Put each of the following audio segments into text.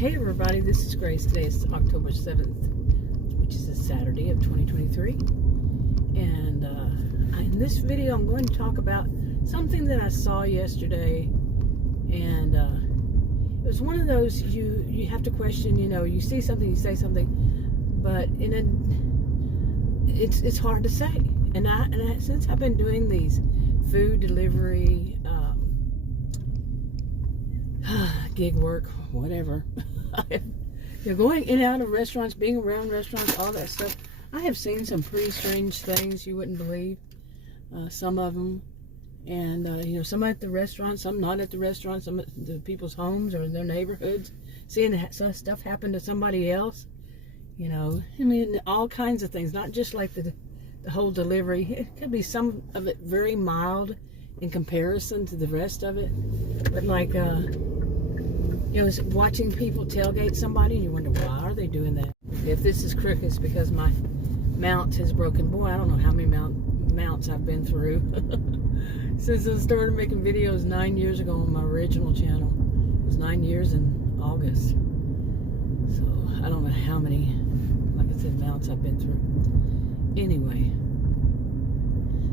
Hey everybody, this is Grace. Today is October 7th, which is a Saturday of 2023. And in this video I'm going to talk about something that I saw yesterday. And it was one of those you have to question, you see something, you say something, but it's hard to say. And since I've been doing these food delivery, gig work, whatever, going in and out of restaurants, being around restaurants, all that stuff, I have seen some pretty strange things you wouldn't believe. Some of them, and some at the restaurants, some not at the restaurants, some at the people's homes or in their neighborhoods, seeing that stuff happen to somebody else. All kinds of things, not just like the whole delivery. It could be some of it very mild in comparison to the rest of it, but like watching people tailgate somebody and you wonder, why are they doing that? If this is crooked, it's because my mount has broken. Boy, I don't know how many mounts I've been through since I started making videos 9 years ago on my original channel. It was 9 years in August, so I don't know how many, like I said, mounts I've been through. Anyway,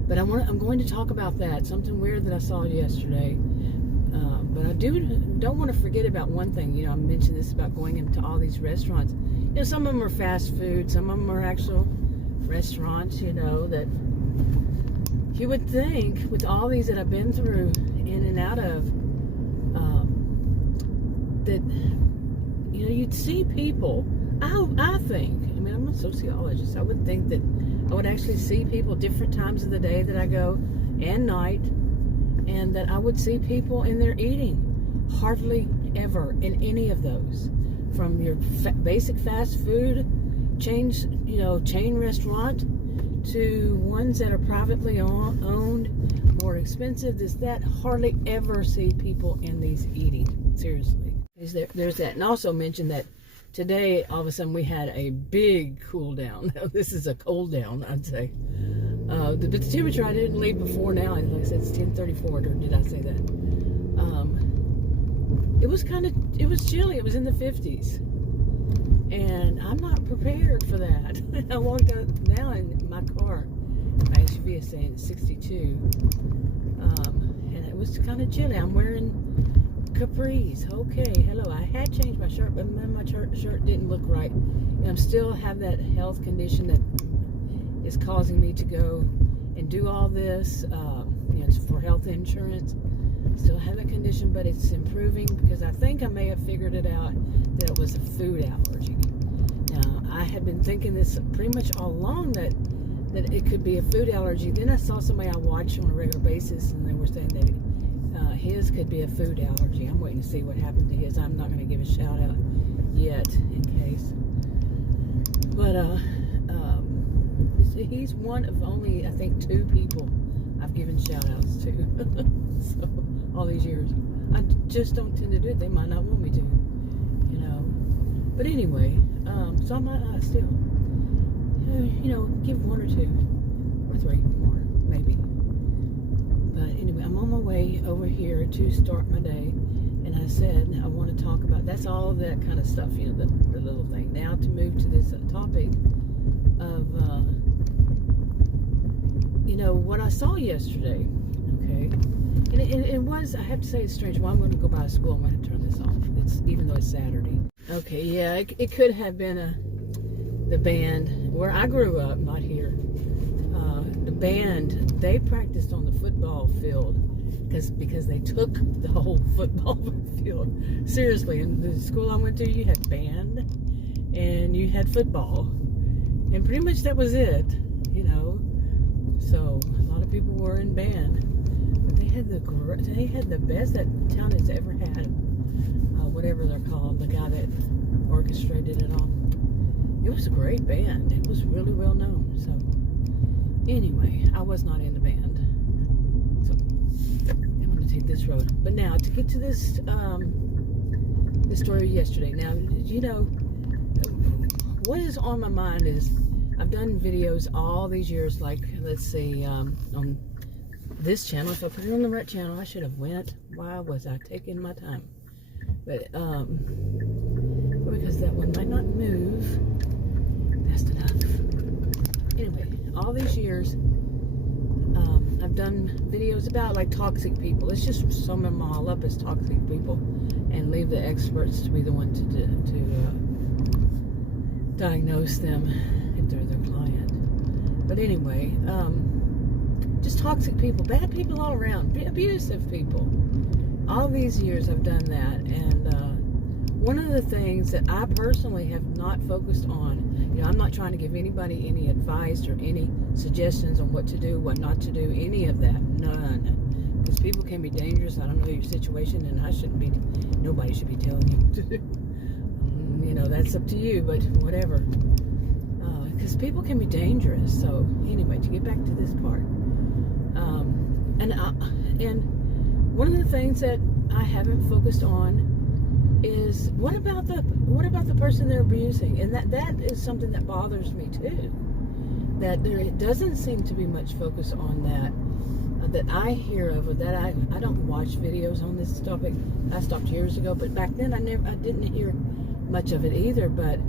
but I'm going to talk about that, something weird that I saw yesterday. But I don't want to forget about one thing. I mentioned this about going into all these restaurants. Some of them are fast food, some of them are actual restaurants, that you would think with all these that I've been through in and out of, that, you'd see people. I think, I'm a sociologist. I would think that I would actually see people different times of the day that I go and night, and that I would see people in there eating. Hardly ever in any of those, from your basic fast food chain restaurant to ones that are privately owned, more expensive, that hardly ever see people in these eating. Seriously, there's that. And also mention that today all of a sudden we had a big cool down. This is a cold down, I'd say. But the temperature, I didn't leave before now. Like I said, it's 10:34, or did I say that? It was chilly. It was in the 50s. And I'm not prepared for that. I walked out now in my car. My SUV is saying it's 62. And it was kind of chilly. I'm wearing capris. Okay, hello. I had changed my shirt, but my shirt didn't look right. And I still have that health condition that is causing me to go and do all this. It's for health insurance. Still have a condition, but it's improving because I think I may have figured it out that it was a food allergy. Now, I had been thinking this pretty much all along that it could be a food allergy. Then I saw somebody I watch on a regular basis, and they were saying that his could be a food allergy. I'm waiting to see what happened to his. I'm not going to give a shout out yet in case. But he's one of only, I think, 2 people I've given shout outs to. So, all these years. I just don't tend to do it. They might not want me to, But anyway, so I might still, give 1 or 2 or 3 more, maybe. But anyway, I'm on my way over here to start my day. And I said I want to talk about, that's all that kind of stuff, the little thing. Now to move to this topic of, what I saw yesterday, okay? And it was, I have to say, it's strange. Well, I'm going to go by to school. I'm going to turn this off. Even though it's Saturday. Okay, yeah, it could have been the band where I grew up, not here. The band, they practiced on the football field because they took the whole football field. Seriously, in the school I went to, you had band and you had football. And pretty much that was it, So a lot of people were in band. But they had the best that the town has ever had. Whatever they're called, the guy that orchestrated it all. It was a great band. It was really well known. So anyway, I was not in the band. So I'm going to take this road. But now to get to this this story yesterday. Now, what is on my mind is I've done videos all these years, like, let's see, on this channel. If I put it on the right channel, I should have went. Why was I taking my time? But all these years, I've done videos about like toxic people. Let's just sum them all up as toxic people and leave the experts to be the one to diagnose them if they're their client. But anyway, just toxic people, bad people all around, abusive people. All these years I've done that, and one of the things that I personally have not focused on, I'm not trying to give anybody any advice or any suggestions on what to do, what not to do, any of that, none. Because people can be dangerous. I don't know your situation, and nobody should be telling you what to do. That's up to you, but whatever. Because people can be dangerous. So anyway, to get back to this part, and one of the things that I haven't focused on is what about the person they're abusing, and that is something that bothers me too. That there doesn't seem to be much focus on that I hear of, or that I don't watch videos on this topic. I stopped years ago, but back then I didn't hear much of it either. But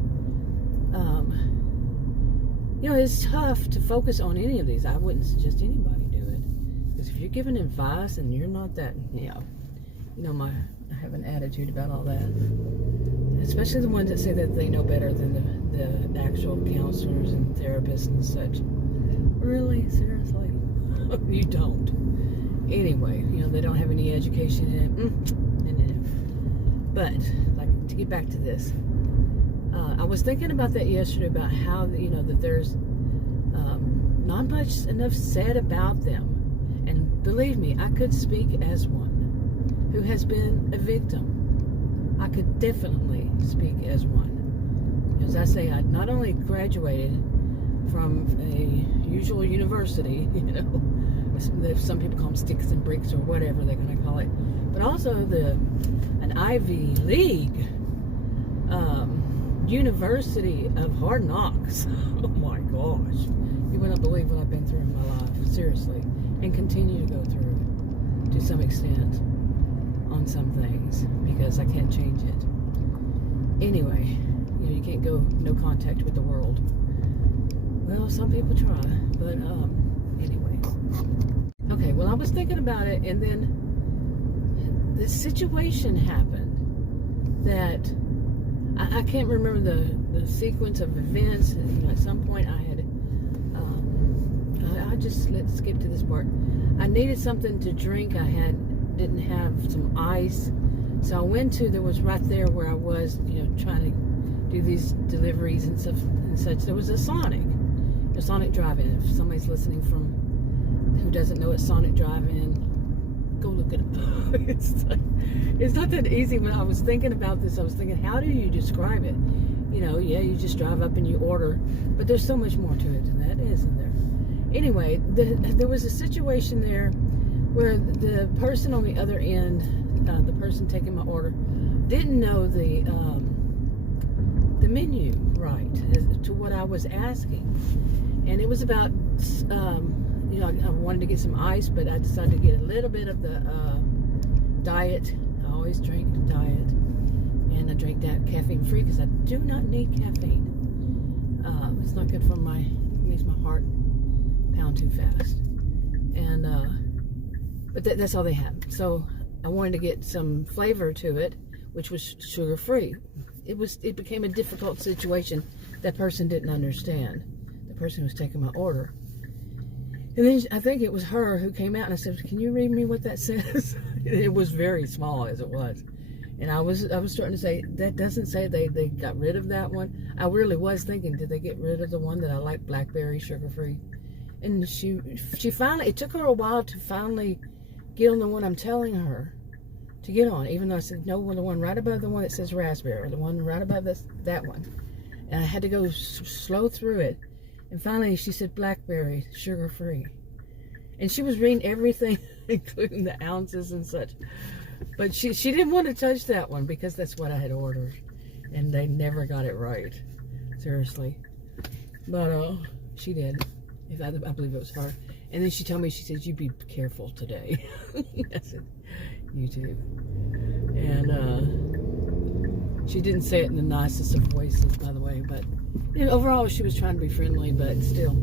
it's tough to focus on any of these. I wouldn't suggest anybody do it, because if you're giving advice and you're not that, I have an attitude about all that, especially the ones that say that they know better than the actual counselors and therapists and such. Really? Seriously? You don't. Anyway, they don't have any education in it. But, to get back to this, I was thinking about that yesterday, about how, that there's not much enough said about them. And believe me, I could speak as one who has been a victim. I could definitely speak as one. As I say, I not only graduated from a usual university, some people call them sticks and bricks or whatever they're going to call it, but also an Ivy League University of Hard Knocks. Oh my gosh. You wouldn't believe what I've been through in my life, seriously, and continue to go through to some extent on some things, because I can't change it. Anyway, you can't go no contact with the world. Well, some people try, but anyway. Okay, well, I was thinking about it, and then this situation happened that I can't remember the sequence of events. At some point I had let's skip to this part. I needed something to drink. Didn't have some ice, so I went to, there was right there where I was, trying to do these deliveries and stuff and such. There was a Sonic Drive-In. If somebody's listening who doesn't know what Sonic Drive-In, go look it up. It's not that easy. When I was thinking about this, I was thinking, how do you describe it? You just drive up and you order, but there's so much more to it than that, isn't there? Anyway, there was a situation there where the person on the other end, the person taking my order, didn't know the menu right as to what I was asking. And it was about, I wanted to get some ice, but I decided to get a little bit of the diet. I always drink diet. And I drink that caffeine-free because I do not need caffeine. It's not good for makes my heart pound too fast. And, but that's all they had. So I wanted to get some flavor to it, which was sugar-free. It became a difficult situation. That person didn't understand. The person who was taking my order. And then I think it was her who came out and I said, "Can you read me what that says?" It was very small as it was. And I was starting to say, that doesn't say they got rid of that one. I really was thinking, did they get rid of the one that I like, blackberry, sugar-free? And she finally, it took her a while to finally get on the one I'm telling her to get on, even though I said, no, the one right above the one that says raspberry, or the one right above that one. And I had to go slow through it. And finally she said blackberry, sugar-free. And she was reading everything, including the ounces and such. But she didn't want to touch that one because that's what I had ordered. And they never got it right. Seriously. But she did. I believe it was her. And then she told me, she said, "You be careful today." I said, "You too." And she didn't say it in the nicest of voices, by the way. But overall, she was trying to be friendly, but still.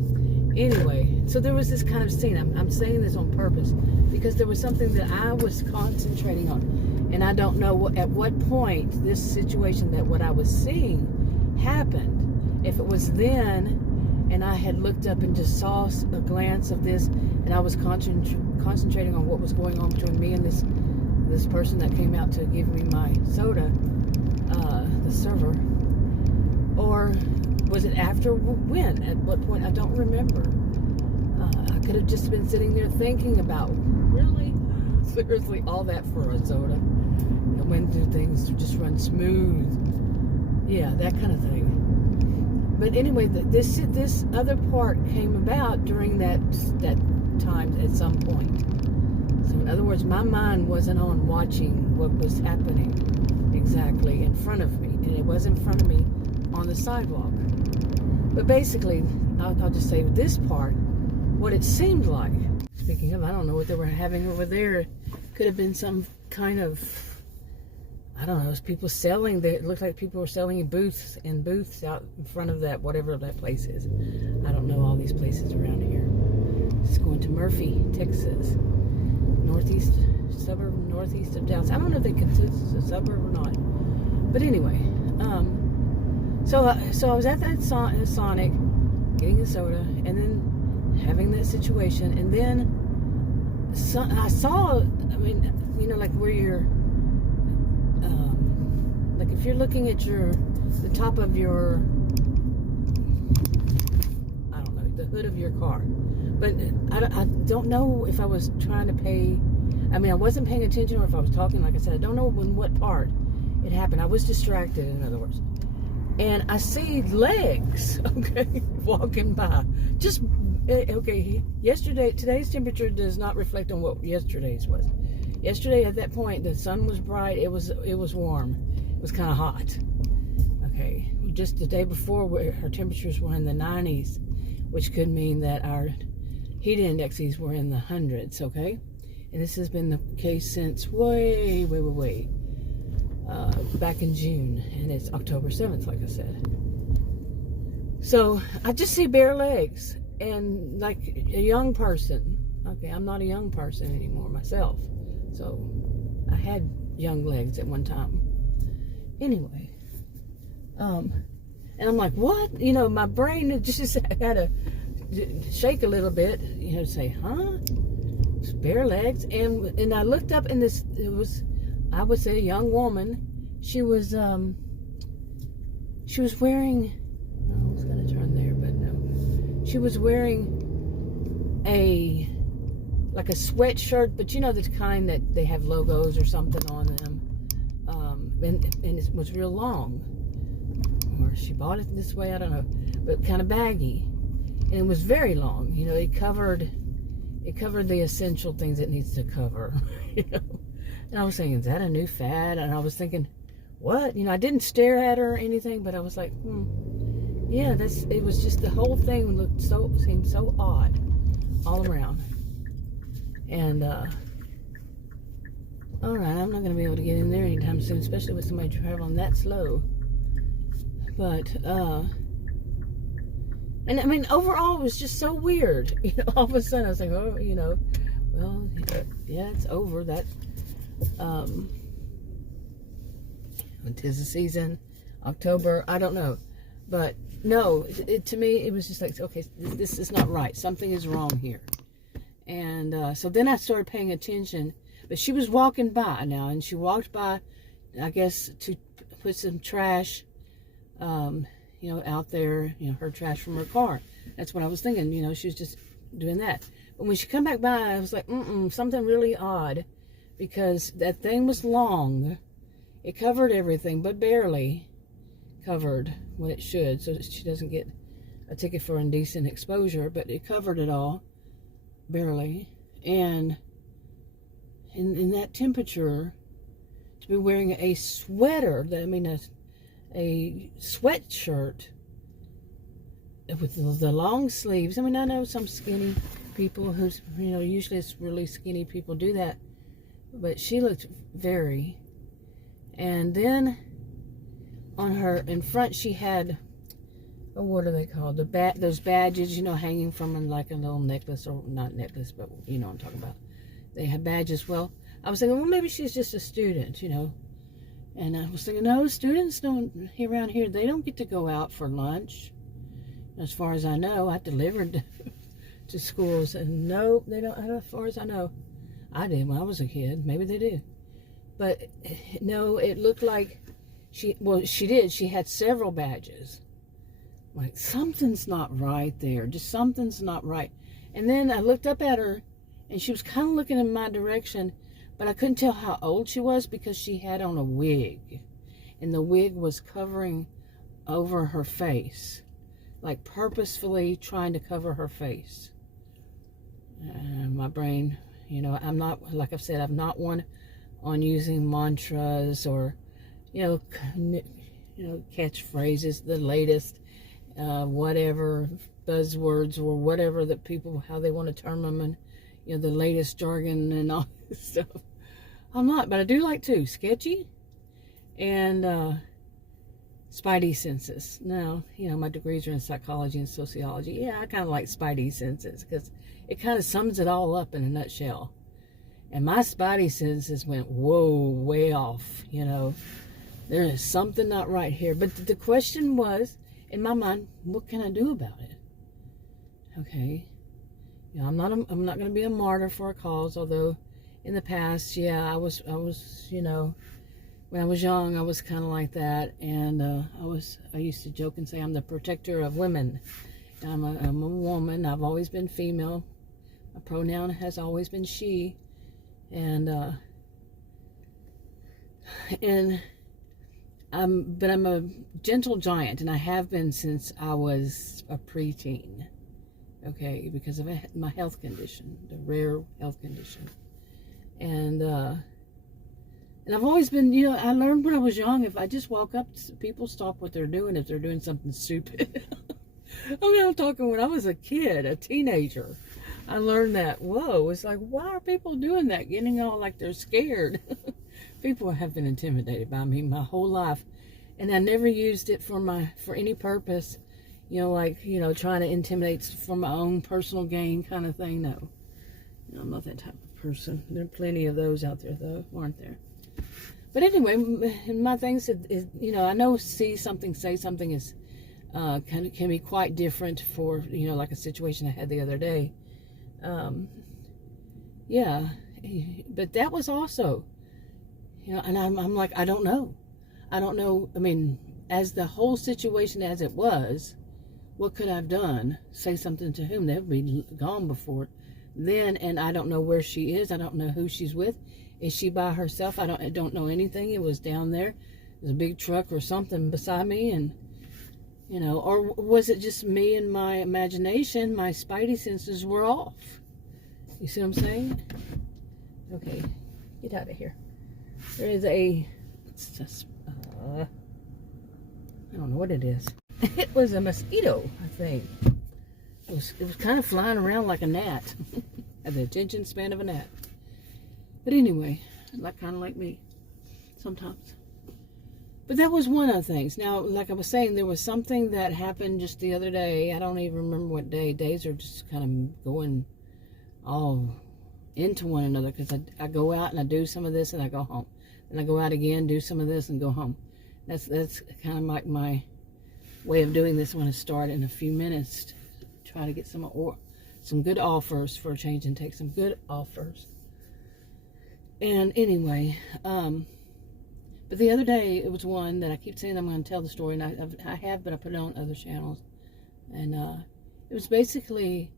Anyway, so there was this kind of scene. I'm saying this on purpose because there was something that I was concentrating on, and I don't know at what point this situation, that what I was seeing happened. If it was then, and I had looked up and just saw a glance of this, and I was concentrating on what was going on between me and this person that came out to give me my soda, the server, or was it after? When? At what point? I don't remember. I could have just been sitting there thinking about, really? Seriously, all that for a soda? And when do things just run smooth? Yeah, that kind of thing. But anyway, this other part came about during that time at some point. So in other words, my mind wasn't on watching what was happening exactly in front of me. And it was in front of me on the sidewalk. But basically, I'll just say this part, what it seemed like. Speaking of, I don't know what they were having over there. Could have been some kind of, I don't know, it was people selling. It looked like people were selling in booths out in front of that, whatever that place is. I don't know all these places around here. Just going to Murphy, Texas. Northeast of Dallas. I don't know if they consider it a suburb or not. But anyway, so I was at that Sonic, getting a soda, and then having that situation, and then I saw, I mean, you know, like where you're, like if you're looking at the top of your, I don't know, the hood of your car. But I don't know if I was trying to pay, I mean, I wasn't paying attention, or if I was talking, like I said, I don't know in what part it happened. I was distracted, in other words. And I see legs, okay, walking by. Just, okay, today's temperature does not reflect on what yesterday's was. Yesterday, at that point, the sun was bright, it was warm. It was kind of hot, okay. Just the day before, our temperatures were in the 90s, which could mean that our heat indexes were in the hundreds, okay? And this has been the case since way back in June, and it's October 7th, like I said. So I just see bare legs, and like a young person. Okay, I'm not a young person anymore myself, so I had young legs at one time. Anyway, and I'm like, what? You know, my brain just had to shake a little bit, you know, say, huh? It's bare legs. And I looked up, and it was, I would say, a young woman. She was wearing, I was going to turn there, but no. She was wearing like a sweatshirt, but you know, the kind that they have logos or something on them. And it was real long. Or she bought it this way, I don't know. But kind of baggy. And it was very long. You know, it covered the essential things it needs to cover. You know? And I was saying, is that a new fad? And I was thinking, what? You know, I didn't stare at her or anything, but I was like, yeah, it was just, the whole thing seemed so odd all around. And all right, I'm not going to be able to get in there anytime soon, especially with somebody traveling that slow. But and I mean, overall, it was just so weird. You know, all of a sudden I was like, oh, you know, well, yeah, it's over. That tis the season, October, I don't know. But no, to me, it was just like, okay, this is not right. Something is wrong here. And so then I started paying attention. But she was walking by now, and she walked by, I guess, to put some trash, you know, out there, you know, her trash from her car. That's what I was thinking, you know, she was just doing that. But when she come back by, I was like, something really odd, because that thing was long. It covered everything, but barely covered what it should, so that she doesn't get a ticket for indecent exposure, but it covered it all, barely. And in that temperature, to be wearing a sweater, a sweatshirt with the long sleeves. I mean, I know some skinny people who's, you know, usually it's really skinny people do that, but she looked very. And then on her in front, she had what are they called? Those badges, hanging from like a little necklace, or not necklace, but you know what I'm talking about. They have badges. Well, I was thinking, well, maybe she's just a student, And I was thinking, no, students don't, around here, they don't get to go out for lunch. As far as I know, I delivered to schools, and no, they don't, as far as I know. I did when I was a kid. Maybe they do. But no, it looked like she did. She had several badges. Like, something's not right there. Just something's not right. And then I looked up at her, and she was kind of looking in my direction, but I couldn't tell how old she was because she had on a wig. And the wig was covering over her face. Like, purposefully trying to cover her face. My brain, I'm not, like I've said, I'm not one on using mantras or, catchphrases, the latest, whatever, buzzwords or whatever that people, how they want to term them, and, the latest jargon and all this stuff. I'm not, but I do like to. Sketchy and spidey senses. Now, my degrees are in psychology and sociology. Yeah, I kind of like spidey senses because it kind of sums it all up in a nutshell. And my spidey senses went, whoa, way off, There is something not right here. But the question was, in my mind, what can I do about it? Okay. I'm not going to be a martyr for a cause, although in the past, yeah, I was, when I was young, I was kind of like that. And I used to joke and say I'm the protector of women. I'm a woman. I've always been female. My pronoun has always been she. But I'm a gentle giant, and I have been since I was a preteen. Okay, because of my health condition, the rare health condition. And I've always been, I learned when I was young, if I just walk up, people stop what they're doing if they're doing something stupid. I'm talking when I was a kid, a teenager. I learned that, whoa, it's like, why are people doing that? Getting all like they're scared. People have been intimidated by me my whole life. And I never used it for any purpose, trying to intimidate for my own personal gain kind of thing. No, I'm not that type of person. There are plenty of those out there, though, aren't there? But anyway, my thing is, I know see something, say something is can be quite different for, like a situation I had the other day. Yeah, but that was also, and I'm like, I don't know. I mean, as the whole situation as it was, what could I have done? Say something to whom? They would be gone before then, and I don't know where she is. I don't know who she's with. Is she by herself? I don't know anything. It was down there. There's a big truck or something beside me, and or was it just me and my imagination? My spidey senses were off. You see what I'm saying? Okay, get out of here. There is I don't know what it is. It was a mosquito, I think. It was kind of flying around like a gnat. Had the attention span of a gnat. But anyway, kind of like me sometimes. But that was one of the things. Now, like I was saying, there was something that happened just the other day. I don't even remember what day. Days are just kind of going all into one another because I go out and I do some of this and I go home. And I go out again, do some of this and go home. That's kind of like my way of doing this when I start in a few minutes. Try to get some good offers for a change and take some good offers. And anyway, but the other day it was one that I keep saying I'm going to tell the story, and I have, but I put it on other channels. And it was basically,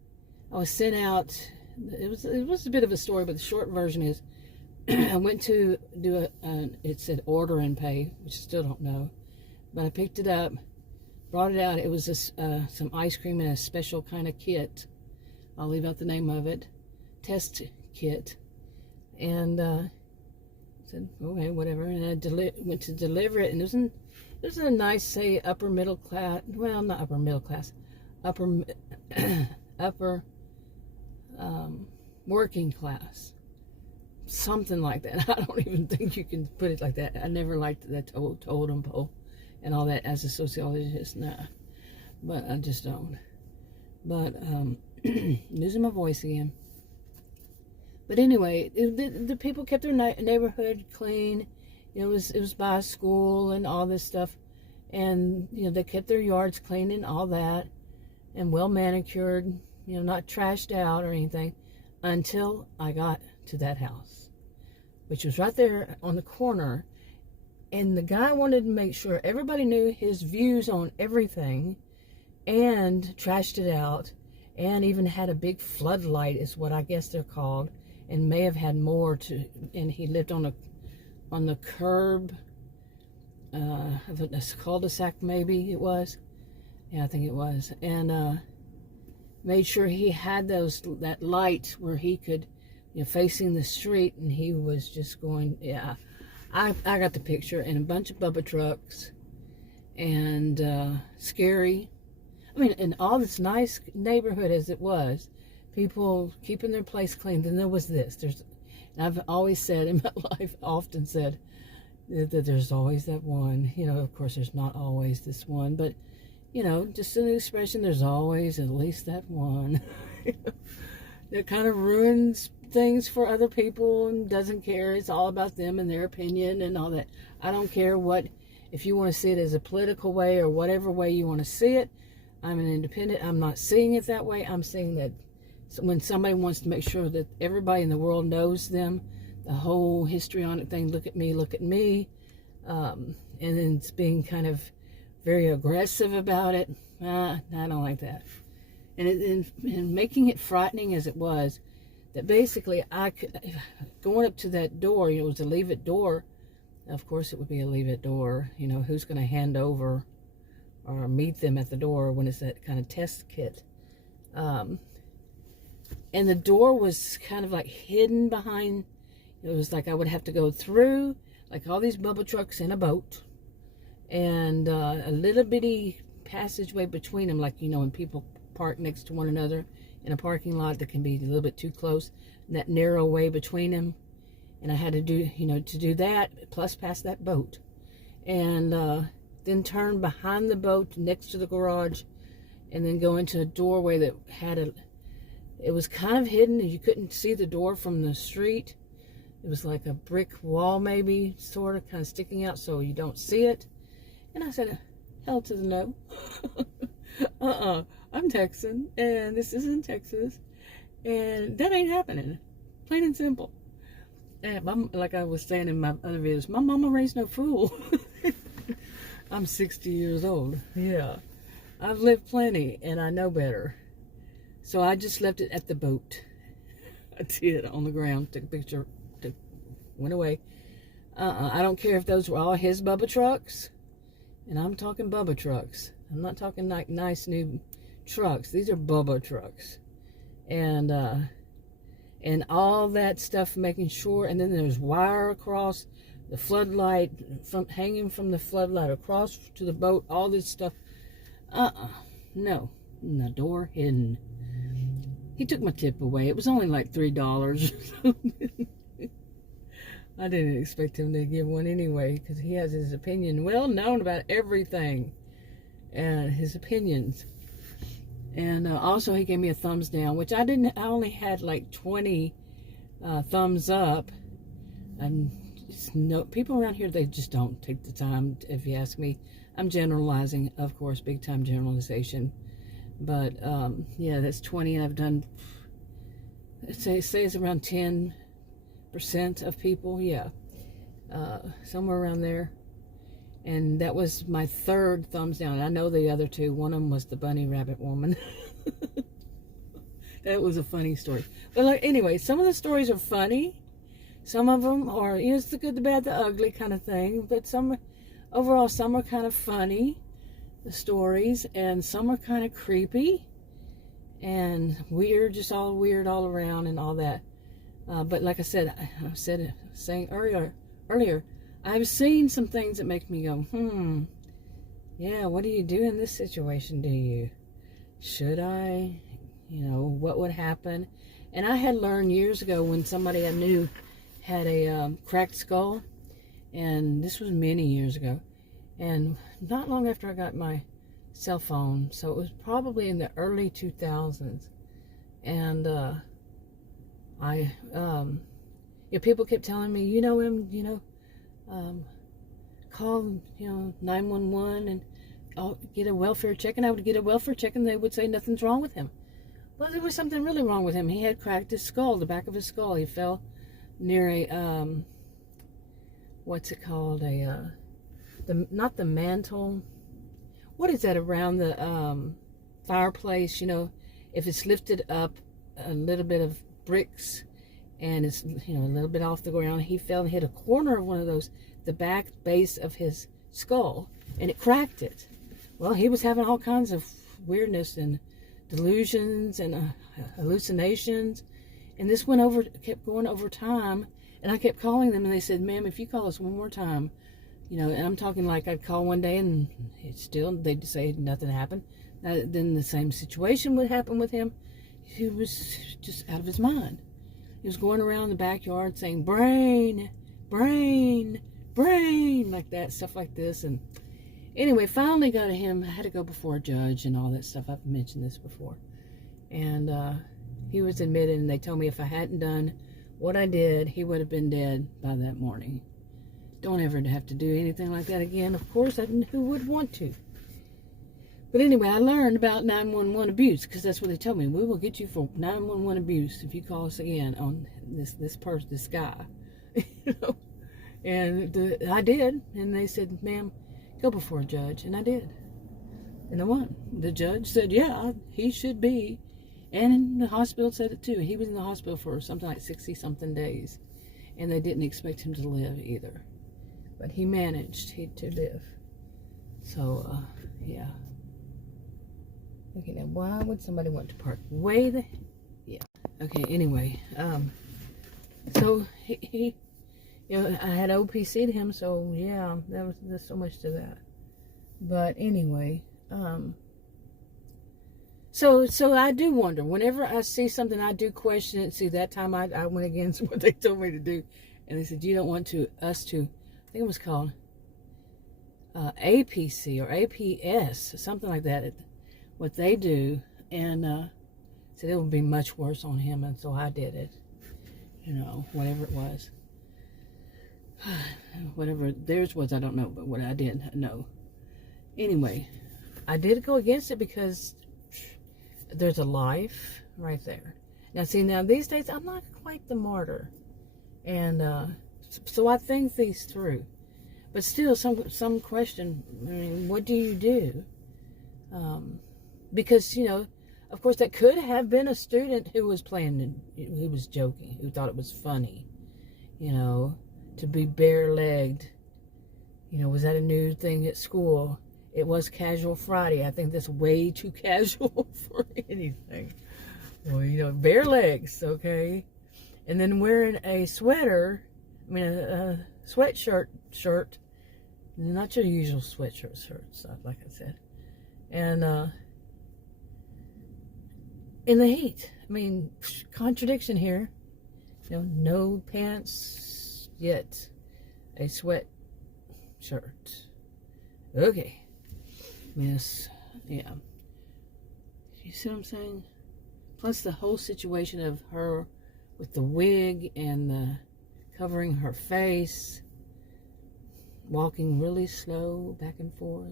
I was sent out. It was a bit of a story, but the short version is, I went to do it said order and pay, which I still don't know, but I picked it up, brought it out. It was some ice cream in a special kind of kit. I'll leave out the name of it, test kit, and said okay, whatever. And I went to deliver it, and it was a nice, say, upper middle class. Well, not upper middle class, upper working class. Something like that. I don't even think you can put it like that. I never liked that totem pole and all that as a sociologist. Nah. but I just don't. But losing my voice again. But anyway, the people kept their neighborhood clean. It was by a school and all this stuff, and they kept their yards clean and all that, and well manicured. Not trashed out or anything, until I got to that house, which was right there on the corner. And the guy wanted to make sure everybody knew his views on everything, and trashed it out, and even had a big floodlight, is what I guess they're called, and may have had more to. And he lived on the curb of a cul-de-sac, maybe it was. Yeah, I think it was. And made sure he had that light where he could, facing the street, and he was just going, yeah. I got the picture, and a bunch of Bubba trucks, and scary. I mean, in all this nice neighborhood as it was, people keeping their place clean. Then there was this. I've always said in my life, often said that there's always that one. Of course, there's not always this one, but just an expression. There's always at least that one that kind of ruins things for other people and doesn't care. It's all about them and their opinion and all that. I don't care if you want to see it as a political way or whatever way you want to see it. I'm an independent. I'm not seeing it that way. I'm seeing that when somebody wants to make sure that everybody in the world knows them, the whole histrionic thing, look at me, and then it's being kind of very aggressive about it. I don't like that. And making it frightening as it was, that basically going up to that door, it was a leave it door. Of course it would be a leave it door. Who's going to hand over or meet them at the door when it's that kind of test kit. And the door was kind of like hidden behind. It was like I would have to go through like all these Bubba trucks in a boat, and a little bitty passageway between them, like when people park next to one another in a parking lot that can be a little bit too close, and that narrow way between them. And I had to do that, plus pass that boat, and then turn behind the boat next to the garage, and then go into a doorway that it was kind of hidden. You couldn't see the door from the street. It was like a brick wall, maybe, sort of, kind of sticking out, so you don't see it. And I said, hell to the no. I'm Texan, and this is in Texas, and that ain't happening. Plain and simple. And like I was saying in my other videos, my mama raised no fool. I'm 60 years old. Yeah. I've lived plenty, and I know better. So I just left it at the boat. I did, on the ground, took a picture, went away. I don't care if those were all his Bubba trucks. And I'm talking Bubba trucks. I'm not talking like nice new trucks. These are Bubba trucks. And all that stuff, making sure. And then there's wire across the floodlight, hanging from the floodlight across to the boat. All this stuff. No. And the door hidden. He took my tip away. It was only like $3. I didn't expect him to give one anyway, because he has his opinion well known about everything, and his opinions. And also he gave me a thumbs down, which I didn't. I only had like 20 thumbs up. And people around here, they just don't take the time. If you ask me, I'm generalizing, of course, big time generalization. But yeah, that's 20. I've done. Say it's around 10% of people. Yeah, somewhere around there. And that was my third thumbs down. I know the other two. One of them was the bunny rabbit woman. That was a funny story. But like, anyway, some of the stories are funny. Some of them are, it's the good, the bad, the ugly kind of thing. But overall, some are kind of funny, the stories. And some are kind of creepy and weird, just all weird all around and all that. But like I said, saying earlier, I've seen some things that make me go, yeah, what do you do in this situation? Do you, should I, what would happen? And I had learned years ago when somebody I knew had a cracked skull, and this was many years ago, and not long after I got my cell phone. So it was probably in the early 2000s. And people kept telling me, you know him, call, 911 and I'll get a welfare check. And I would get a welfare check and they would say nothing's wrong with him. Well, there was something really wrong with him. He had cracked his skull, the back of his skull. He fell near a, what's it called? Not the mantle. What is that around the fireplace? If it's lifted up a little bit of bricks and it's, a little bit off the ground, he fell and hit a corner of one of those, the back base of his skull, and it cracked it. Well, he was having all kinds of weirdness and delusions and hallucinations, and this kept going over time, and I kept calling them, and they said, ma'am, if you call us one more time, and I'm talking like I'd call one day and they'd say nothing happened. Then the same situation would happen with him. He was just out of his mind. He was going around the backyard saying, brain, brain, brain, like that, stuff like this. And anyway, finally got him. I had to go before a judge and all that stuff. I've mentioned this before. And he was admitted, and they told me if I hadn't done what I did, he would have been dead by that morning. Don't ever have to do anything like that again. Of course, who would want to? But anyway, I learned about 911 abuse, because that's what they told me. We will get you for 911 abuse if you call us again on this guy. And I did, and they said, ma'am, go before a judge, and I did. And I won. The judge said, yeah, he should be. And the hospital said it too. He was in the hospital for something like 60-something days, and they didn't expect him to live either. But he managed to live. So, yeah. Okay, now why would somebody want to park way the... Yeah. Okay, anyway. So, he I had OPC'd him, so yeah, there's so much to that. But anyway, so I do wonder. Whenever I see something, I do question it. See, that time I went against what they told me to do. And they said, you don't want us to, I think it was called APC or APS, something like that, what they do. And said it would be much worse on him. And so I did it, whatever it was. Whatever theirs was, I don't know. But what I did, no. Anyway, I did go against it because there's a life right there. Now, see, these days, I'm not quite the martyr. And so I think these through. But still, some question, I mean, what do you do? Because, of course, that could have been a student who was who was joking, who thought it was funny, to be bare-legged. Was that a new thing at school? It was Casual Friday. I think that's way too casual for anything. Well, bare legs, okay? And then wearing a sweater, a sweatshirt shirt, not your usual sweatshirt stuff, like I said. And in the heat, contradiction here. No pants, yet a sweat shirt. Okay. Yes, yeah. You see what I'm saying? Plus the whole situation of her with the wig and the covering her face, walking really slow back and forth.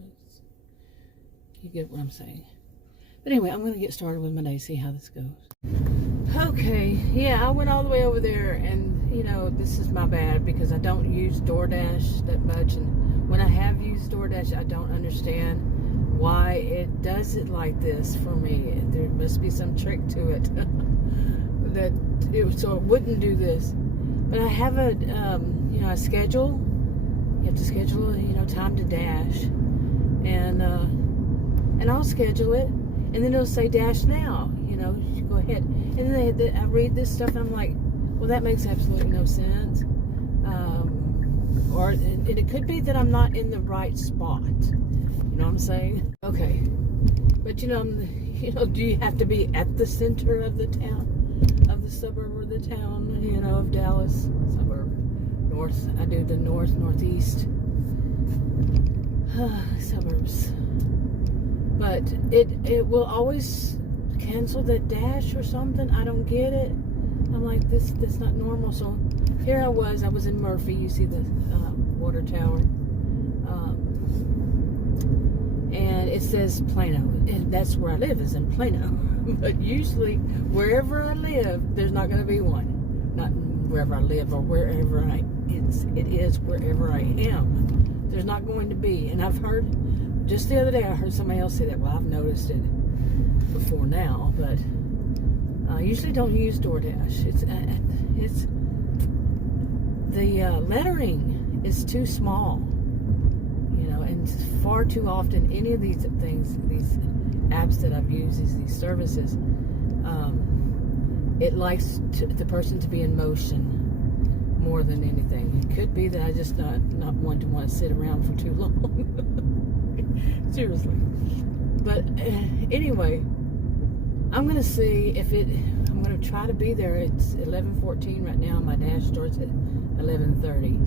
You get what I'm saying? But anyway, I'm going to get started with my day, see how this goes. Okay, yeah, I went all the way over there, and this is my bad because I don't use DoorDash that much, and when I have used DoorDash, I don't understand why it does it like this for me. There must be some trick to it so it wouldn't do this. But I have a schedule. You have to schedule time to dash, and I'll schedule it, and then it'll say dash now. You go ahead, and then I read this stuff, and I'm like, well, that makes absolutely no sense. Or it could be that I'm not in the right spot. You know what I'm saying? Okay. But do you have to be at the center of the town, of the suburb or the town, of Dallas? Suburb. North. I do the northeast. Suburbs. but it will always cancel that dash or something. I don't get it. I'm like, that's not normal. So here I was in Murphy. You see the water tower, and it says Plano, and that's where I live, is in Plano. But usually wherever I live, there's not going to be one. Not wherever I live or wherever it is wherever I am. There's not going to be. And I've heard, just the other day I heard somebody else say that. Well, I've noticed it before now, but I usually don't use DoorDash. It's the lettering is too small, you know, and far too often any of these things, these apps that I've used, these services, it likes the person to be in motion more than anything. It could be that I just not one to want to sit around for too long. Seriously. But anyway, I'm gonna see if I'm gonna try to be there. It's 11:14 right now. My dash starts at 11:30,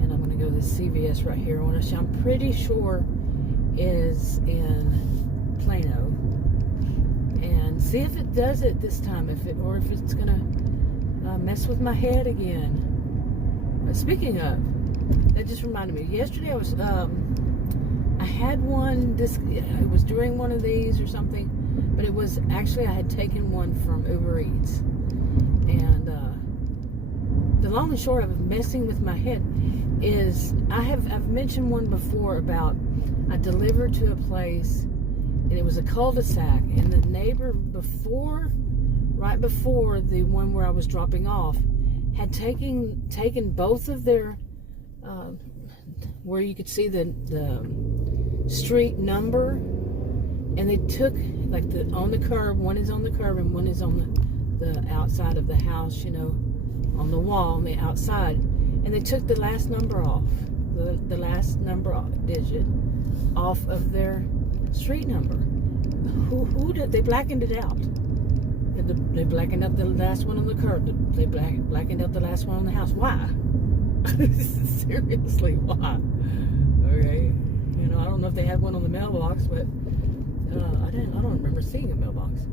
and I'm gonna go to the CVS right here. Which I'm pretty sure is in Plano, and see if it does it this time. Or if it's gonna mess with my head again. But speaking of, that just reminded me. Yesterday I had one. It was during one of these or something. But it was actually, I had taken one from Uber Eats. And the long and short of messing with my head is, I've mentioned one before about, I delivered to a place and it was a cul-de-sac, and the neighbor right before the one where I was dropping off, had taken both of their, where you could see the street number, and they took, like, on the curb, one is on the curb and one is on the outside of the house, you know, on the wall on the outside, and they took the last number off, the last number digit off of their street number. Who did they blackened it out? They blackened out the last one on the curb. They blackened out the last one on the house. Why? Seriously, why? Okay, you know, I don't know if they had one on the mailbox, but I don't remember seeing a mailbox.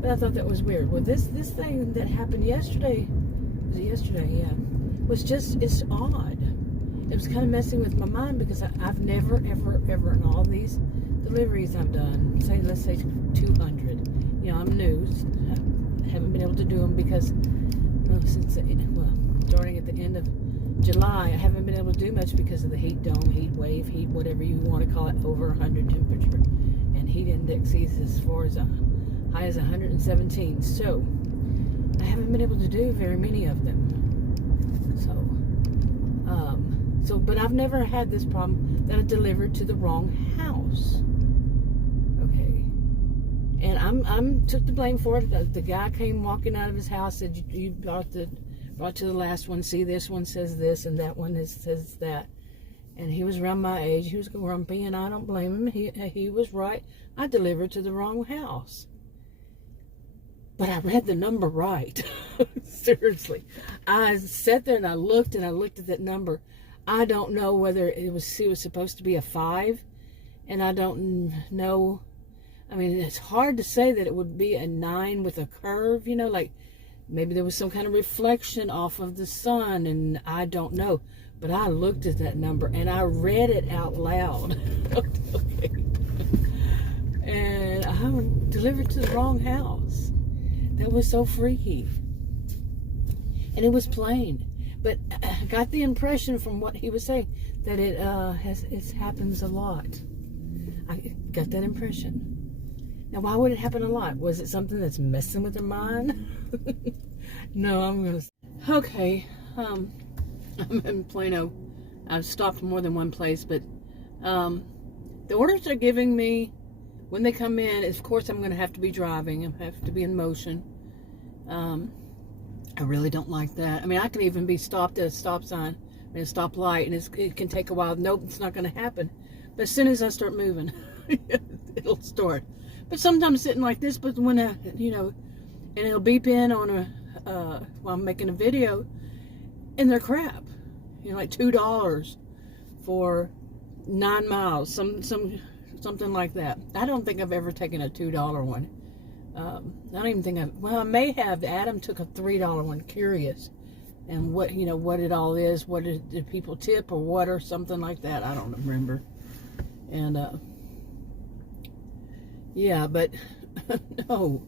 But I thought that was weird. Well, this thing that happened yesterday, yeah, was just, it's odd. It was kind of messing with my mind, because I've never, ever in all these deliveries I've done, let's say 200. You know, I'm new. I haven't been able to do them because starting at the end of July, I haven't been able to do much because of the heat dome, heat wave, heat whatever you want to call it, over 100 temperature. And heat index is as far as high as 117. So I haven't been able to do very many of them. But I've never had this problem that I delivered to the wrong house. Okay, and I'm took the blame for it. The guy came walking out of his house, said, "You brought to the last one. See, this one says this, and that one says that." And he was around my age. He was grumpy, and I don't blame him. He was right. I delivered to the wrong house. But I read the number right. Seriously. I sat there and I looked at that number. I don't know whether it was supposed to be a 5. And I don't know. I mean, it's hard to say that it would be a 9 with a curve, you know, like maybe there was some kind of reflection off of the sun, and I don't know. But I looked at that number and I read it out loud. Okay. And I delivered to the wrong house. That was so freaky. And it was plain. But I got the impression from what he was saying that it happens a lot. I got that impression. Now, why would it happen a lot? Was it something that's messing with their mind? No, I'm going to... Okay. I'm in Plano. I've stopped more than one place, but the orders they're giving me when they come in, of course, I'm going to have to be driving. I have to be in motion. I really don't like that. I mean, I can even be stopped at a stop sign, a stoplight, and it can take a while. Nope, it's not going to happen. But as soon as I start moving, it'll start. But sometimes sitting like this, but when and it'll beep in on while I'm making a video, and they're crap. You know, like $2 for 9 miles. Some something like that. I don't think I've ever taken a $2 one. I don't even think I may have. Adam took a $3 one, Curious. And what, what it all is, what did people tip or what, or something like that. I don't remember. And, yeah, but, no.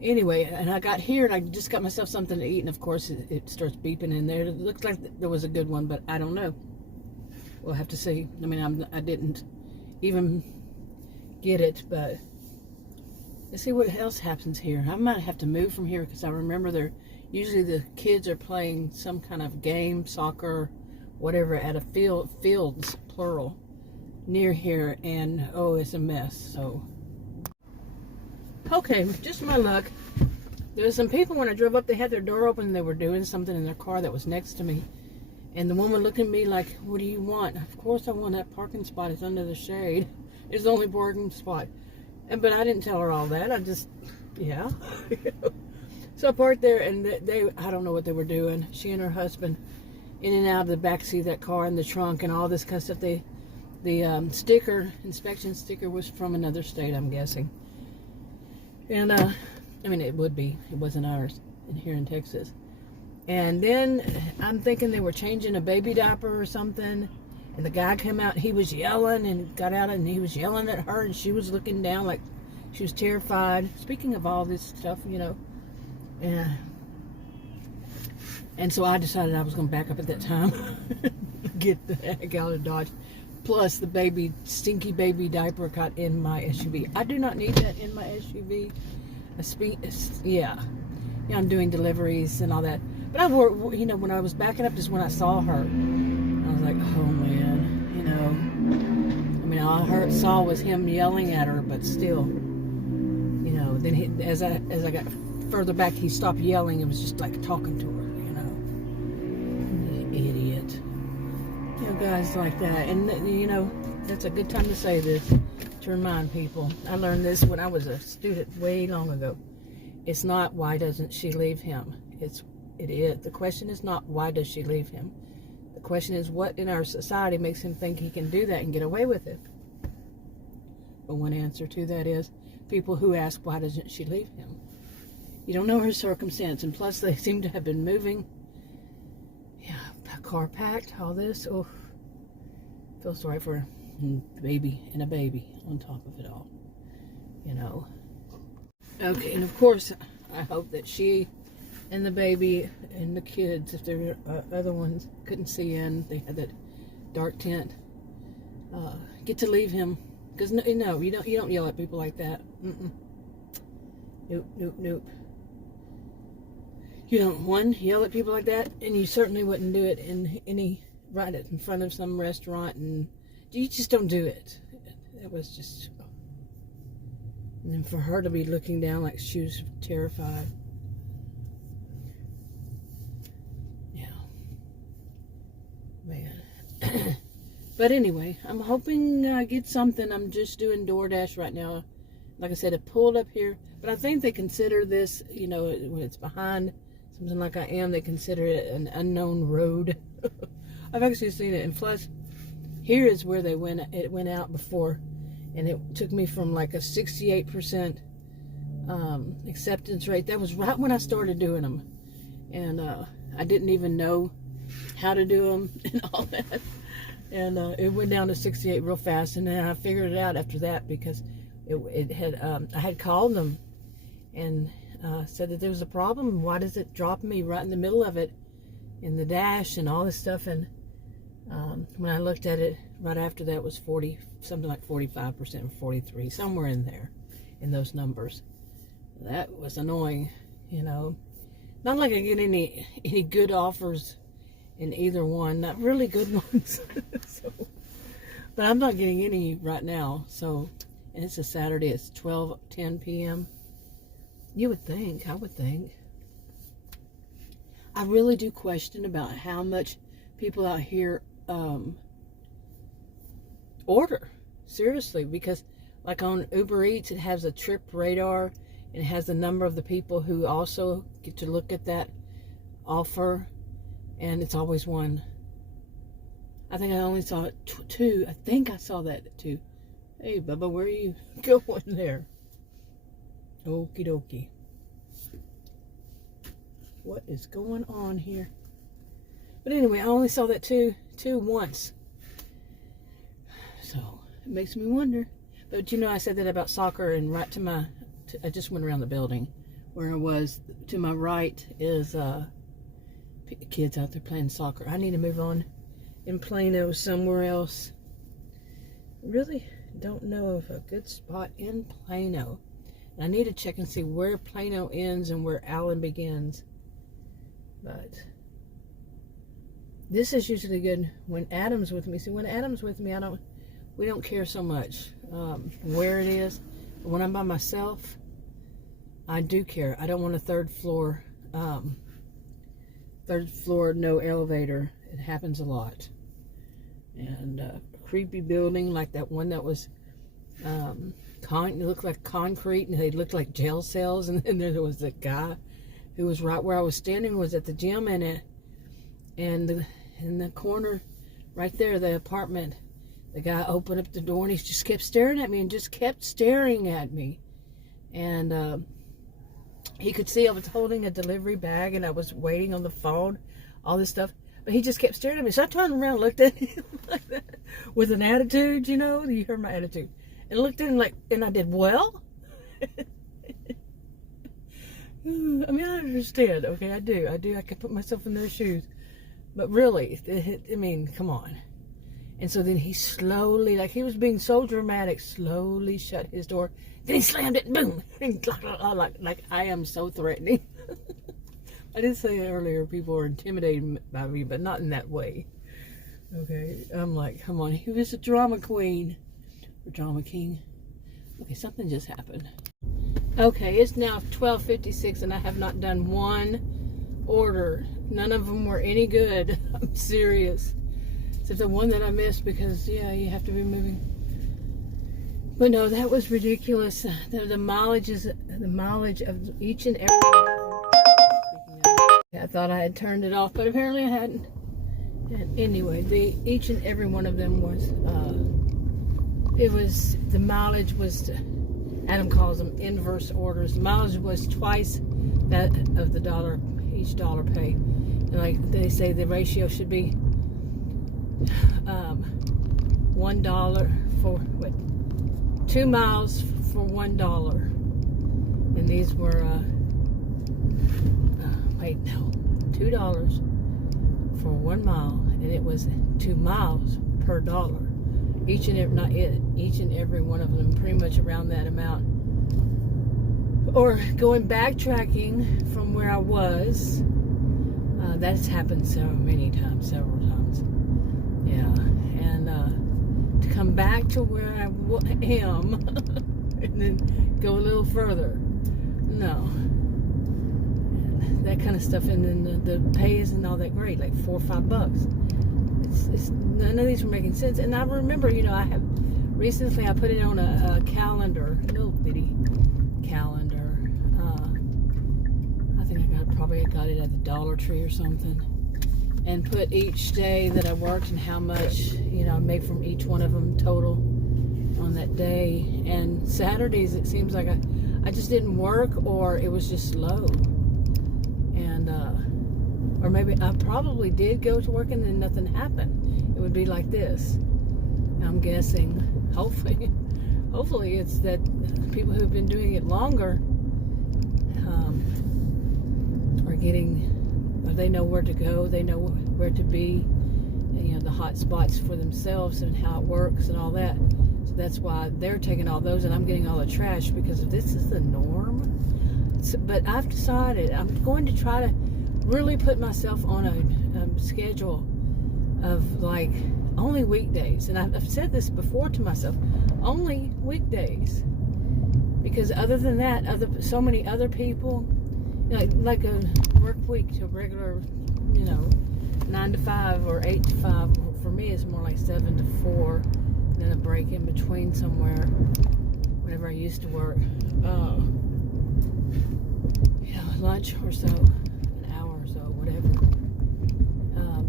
Anyway, and I got here and I just got myself something to eat, and of course it starts beeping in there. It looks like there was a good one, but I don't know. We'll have to see. I mean, I didn't even get it, but let's see what else happens here. I might have to move from here because I remember usually the kids are playing some kind of game, soccer, whatever, at a fields, plural, near here, and oh, it's a mess. So, okay, just my luck. There was some people when I drove up, they had their door open and they were doing something in their car that was next to me. And the woman looked at me like, what do you want? Of course I want that parking spot. It's under the shade. It's the only parking spot. But I didn't tell her all that. I just, yeah. So I parked there, and I don't know what they were doing. She and her husband, in and out of the back seat of that car, and the trunk, and all this kind of stuff. The inspection sticker was from another state, I'm guessing. And, I mean, it would be. It wasn't ours here in Texas. And then I'm thinking they were changing a baby diaper or something. And the guy came out, he was yelling and got out and he was yelling at her, and she was looking down like she was terrified. Speaking of all this stuff, Yeah. And so I decided I was going to back up at that time. Get the heck out of Dodge. Plus the stinky baby diaper got in my SUV. I do not need that in my SUV. Yeah, I'm doing deliveries and all that. But I wore, when I was backing up, just when I saw her, I was like, oh man, I mean, all I saw was him yelling at her, but still, then as I got further back, he stopped yelling. It was just like talking to her, Idiot. Guys like that. And, that's a good time to say this, to remind people. I learned this when I was a student way long ago. It's not, why doesn't she leave him? The question is not, why does she leave him? The question is, what in our society makes him think he can do that and get away with it? But one answer to that is, people who ask, why doesn't she leave him? You don't know her circumstance, and plus they seem to have been moving. Yeah, car packed, all this. Oh, feel sorry for her. Baby and a baby on top of it all. Okay, and of course, I hope that she and the baby and the kids, if there were other ones, couldn't see in, they had that dark tent, get to leave him. Because no, you don't yell at people like that. Nope. You don't, yell at people like that, and you certainly wouldn't do it right in front of some restaurant, and you just don't do it. That was just, and then for her to be looking down like she was terrified. Yeah. Man. But anyway, I'm hoping I get something. I'm just doing DoorDash right now. Like I said, I pulled up here, but I think they consider this, when it's behind something like I am, they consider it an unknown road. I've actually seen it, and plus, here is where it went out before, and it took me from like a 68% acceptance rate. That was right when I started doing them, and I didn't even know how to do them and all that, and it went down to 68 real fast, and then I figured it out after that, because I had called them and said that there was a problem. Why does it drop me right in the middle of it in the dash and all this stuff? And when I looked at it right after that, it was 40, something like 45% or 43, somewhere in there, in those numbers. That was annoying, Not like I get any good offers in either one, not really good ones. But I'm not getting any right now. So, and it's a Saturday. It's 12:10 p.m. I would think. I really do question about how much people out here order. Seriously, because like on Uber Eats, it has a trip radar, and it has the number of the people who also get to look at that offer, and it's always one. I think I only saw it two. I think I saw that too. Hey, Bubba, where are you going there? Okie dokie. What is going on here? But anyway, I only saw that two once. So, it makes me wonder. But you know, I said that about soccer, and right to I just went around the building where I was. To my right is kids out there playing soccer. I need to move on in Plano somewhere else. Really don't know of a good spot in Plano. I need to check and see where Plano ends and where Allen begins. But this is usually good when Adam's with me. See, when Adam's with me, we don't care so much where it is. But when I'm by myself, I do care. I don't want a third floor, no elevator. It happens a lot. And creepy building like that one that was it looked like concrete, and they looked like jail cells. And then there was a guy who was right where I was standing, was at the gym, and in the corner right there, the apartment, the guy opened up the door and he just kept staring at me and just kept staring at me. And he could see I was holding a delivery bag and I was waiting on the phone, all this stuff. But he just kept staring at me. So I turned around and looked at him like that, with an attitude, you know. You heard my attitude. And looked at him like, and I did, well? I mean, I understand, okay, I do. I can put myself in their shoes. But really, I mean, come on. And so then he slowly, like he was being so dramatic, slowly shut his door. Then he slammed it, boom. Like I am so threatening. I did say earlier people are intimidated by me, but not in that way. Okay, I'm like, come on. He was a drama queen. Or drama king. Okay, something just happened. Okay, it's now 12:56 and I have not done one order. None of them were any good. I'm serious. Except the one that I missed because, yeah, you have to be moving. But no, that was ridiculous. The mileage of each and every one. I thought I had turned it off, but apparently I hadn't. And anyway, each and every one of them was, the mileage was, Adam calls them inverse orders. The mileage was twice that of the dollar, each dollar pay. And like they say, the ratio should be $1 for, 2 miles for $1. And these were, $2 for 1 mile, and it was 2 miles per dollar. Each and every one of them, pretty much around that amount. Or going backtracking from where I was, that's happened so many times, several times. Yeah, and to come back to where I am, and then go a little further. No. That kind of stuff, and then the pay isn't all that great, like $4 or $5. It's none of these were making sense. And I remember, you know, I put it on a calendar, a little bitty calendar. I think I got it at the Dollar Tree or something, and put each day that I worked and how much, you know, I made from each one of them total on that day. And Saturdays, it seems like I just didn't work, or it was just slow. And or maybe I probably did go to work and then nothing happened. It would be like this. I'm guessing, hopefully it's that people who've been doing it longer they know where to go, they know where to be, and, you know, the hot spots for themselves and how it works and all that. So that's why they're taking all those and I'm getting all the trash, because if this is the norm. But I've decided I'm going to try to really put myself on a schedule of like only weekdays. And I've said this before to myself, only weekdays. Because other than that, so many other people, like a work week to a regular, you know, 9 to 5 or 8 to 5. For me, it's more like 7 to 4. And then a break in between somewhere, whenever I used to work. Lunch or so, an hour or so, whatever.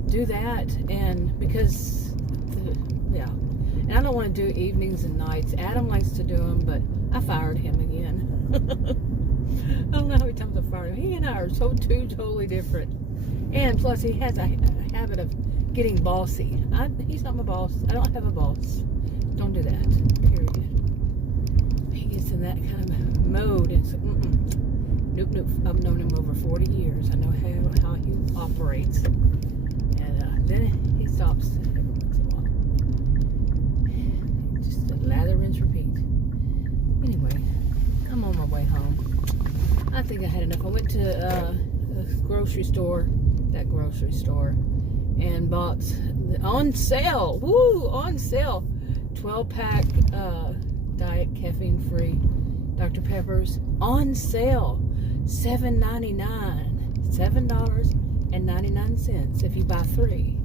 Do that, and because, And I don't want to do evenings and nights. Adam likes to do them, but I fired him again. I don't know how many times I fired him. He and I are two totally different. And plus, he has a habit of getting bossy. He's not my boss. I don't have a boss. Don't do that. Period. He gets in that kind of mode and so, nope. I've known him over 40 years. I know how he operates. And then he stops every once in a while. Just lather, rinse, repeat. Anyway, I'm on my way home. I think I had enough. I went to the grocery store, and bought on sale. Woo! On sale. 12-pack diet caffeine-free Dr. Peppers on sale. $7.99 if you buy 3.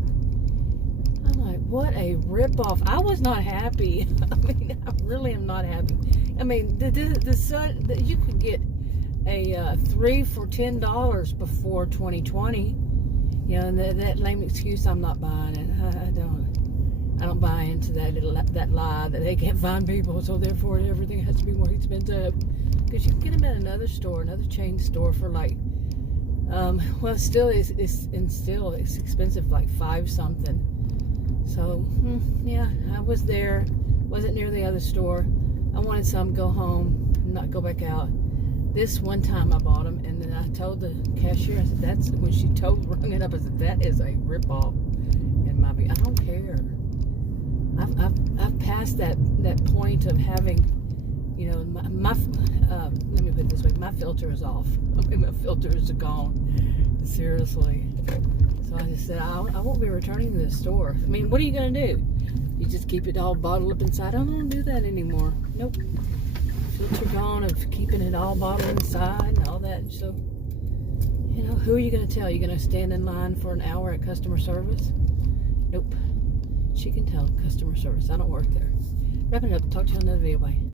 I'm like, what a ripoff. I was not happy. I mean, I really am not happy. I mean, you could get a 3 for $10 before 2020. You know, and that lame excuse, I'm not buying it. I don't buy into that lie that they can't find people, so therefore everything has to be more expensive. Because you can get them at another chain store for like, well, still it's expensive, like 5 something. So yeah, I was there, wasn't near the other store. I wanted some, go home, not go back out. This one time I bought them, and then I told the cashier, I said, that's when she rung it up, I said, that is a ripoff. And I don't care. I've passed that point of having, you know, my let me put it this way, my filter is off. I mean, my filter is gone. Seriously. So I just said, I won't be returning to the store. I mean, what are you going to do? You just keep it all bottled up inside? I don't want to do that anymore. Nope. Filter gone of keeping it all bottled inside and all that. So, you know, who are you going to tell? You're going to stand in line for an hour at customer service? Nope. She can tell customer service. I don't work there. Wrapping it up. Talk to you on another video. Bye.